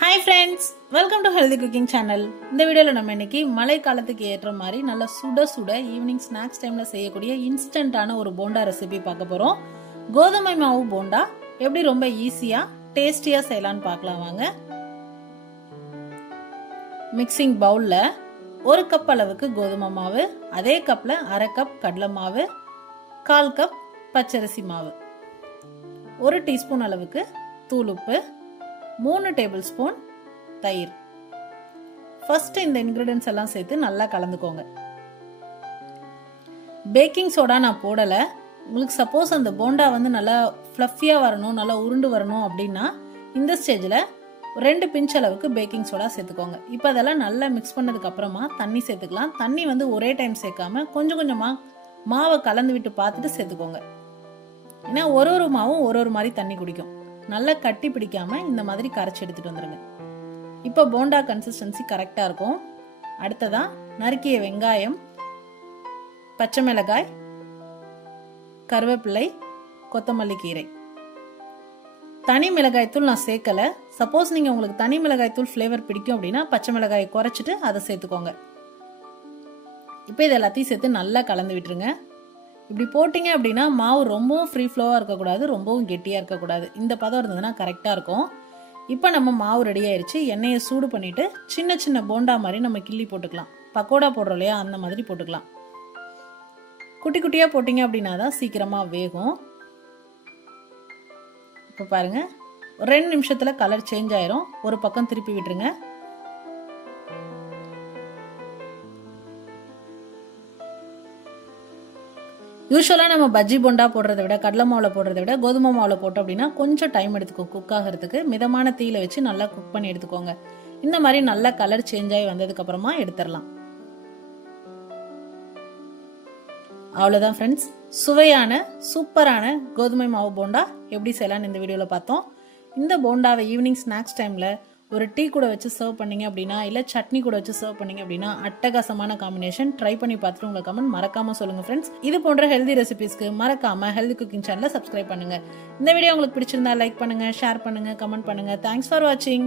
Hi friends, welcome to healthy cooking channel. இந்த வீடியோவில் நம்ம இன்னைக்கு மழை காலத்துக்கு ஏற்ற மாதிரி நல்லா சுட சுட ஈவினிங் ஸ்நாக்ஸ் டைமில் செய்யக்கூடிய இன்ஸ்டன்டான ஒரு போண்டா ரெசிபி பார்க்க போகிறோம். கோதுமை மாவு போண்டா எப்படி ரொம்ப ஈஸியாக டேஸ்டியாக செய்யலான்னு பார்க்கலாம் வாங்க. மிக்சிங் பவுலில் 1 கப் அளவுக்கு கோதுமை மாவு, அதே கப்பில் 1/2 கப் கடலை மாவு, 1/4 கப் பச்சரிசி மாவு, 1 டீஸ்பூன் அளவுக்கு தூள் உப்பு, 3 டேபிள் ஸ்பூன் தயிர். ஃபர்ஸ்ட் இந்த இன்கிரிடியன்ஸ் எல்லாம் சேர்த்து நல்லா கலந்துக்கோங்க. பேக்கிங் சோடா நான் போடல. உங்களுக்கு சப்போஸ் அந்த போண்டா வந்து நல்லா ஃப்ளஃபியா வரணும், நல்லா உருண்டு வரணும் அப்படின்னா இந்த ஸ்டேஜில் 2 பிஞ்ச் அளவுக்கு பேக்கிங் சோடா சேர்த்துக்கோங்க. இப்போ அதெல்லாம் நல்லா மிக்ஸ் பண்ணதுக்கு அப்புறமா தண்ணி சேர்த்துக்கலாம். தண்ணி வந்து ஒரே டைம் சேர்க்காம கொஞ்சம் கொஞ்சமா மாவை கலந்து விட்டு பார்த்துட்டு சேர்த்துக்கோங்க. ஏன்னா ஒரு மாவும் ஒரு மாதிரி தண்ணி குடிக்கும். நல்லா கட்டி பிடிக்காம இந்த மாதிரி கரைச்சி எடுத்துட்டு வந்துருங்க. இப்போ போண்டா கன்சிஸ்டன்சி கரெக்டா இருக்கும். அடுத்ததா நறுக்கிய வெங்காயம், பச்சை மிளகாய், கருவேப்பிலை, கொத்தமல்லி கீரை. தனி மிளகாய் தூள் நான் சேர்க்கல. சப்போஸ் நீங்க உங்களுக்கு தனி மிளகாய் தூள் ஃபிளேவர் பிடிக்கும் அப்படின்னா பச்சை மிளகாயை குறைச்சிட்டு அதை சேர்த்துக்கோங்க. இப்போ இது எல்லாத்தையும் சேர்த்து நல்லா கலந்து விட்டுருங்க. இப்படி போட்டிங்க அப்படின்னா மாவு ரொம்பவும் ஃப்ரீ ஃப்ளோவாக இருக்கக்கூடாது, ரொம்பவும் கெட்டியாக இருக்கக்கூடாது. இந்த பதம் இருந்ததுன்னா கரெக்டாக இருக்கும். இப்போ நம்ம மாவு ரெடி ஆயிடுச்சு. எண்ணெயை சூடு பண்ணிவிட்டு சின்ன சின்ன போண்டா மாதிரி நம்ம கிள்ளி போட்டுக்கலாம். பக்கோடா போடுறோம் இல்லையா, அந்த மாதிரி போட்டுக்கலாம். குட்டி குட்டியாக போட்டிங்க அப்படின்னா தான் சீக்கிரமாக வேகும். இப்போ பாருங்கள், 2 நிமிஷத்தில் கலர் சேஞ்ச் ஆயிரும். ஒரு பக்கம் திருப்பி விட்டுருங்க. யூஸ்வலாக நம்ம பஜ்ஜி போண்டா போடுறத விட, கடலை மாவில் போடுறத விட கோதுமை மாவில் போட்டோம் அப்படின்னா கொஞ்சம் டைம் எடுத்துக்கும் குக் ஆகிறதுக்கு. மிதமான தீயில வச்சு நல்லா குக் பண்ணி எடுத்துக்கோங்க. இந்த மாதிரி நல்லா கலர் சேஞ்ச் ஆகி வந்ததுக்கு அப்புறமா எடுத்துடலாம். அவ்வளோதான் ஃப்ரெண்ட்ஸ், சுவையான சூப்பரான கோதுமை மாவு போண்டா எப்படி செய்யலான்னு இந்த வீடியோவில் பார்த்தோம். இந்த போண்டாவை ஈவினிங் ஸ்நாக்ஸ் டைமில் ஒரு டீ கூட வச்சு சர்வ் பண்ணீங்க அப்படின்னா, இல்லை சட்னி கூட வச்சு சர்வ் பண்ணீங்க அப்படின்னா அட்டகாசமான காம்பினேஷன். ட்ரை பண்ணி பார்த்துட்டு உங்க கமெண்ட் மறக்காம சொல்லுங்க ஃப்ரெண்ட்ஸ். இது போன்ற ஹெல்தி ரெசிபிஸ்க்கு மறக்காம ஹெல்தி குக்கிங் சேனலை சப்ஸ்கிரைப் பண்ணுங்க. இந்த வீடியோ உங்களுக்கு பிடிச்சிருந்தா லைக் பண்ணுங்க, ஷேர் பண்ணுங்க, கமெண்ட் பண்ணுங்க. தேங்க்ஸ் ஃபார் வாட்சிங்.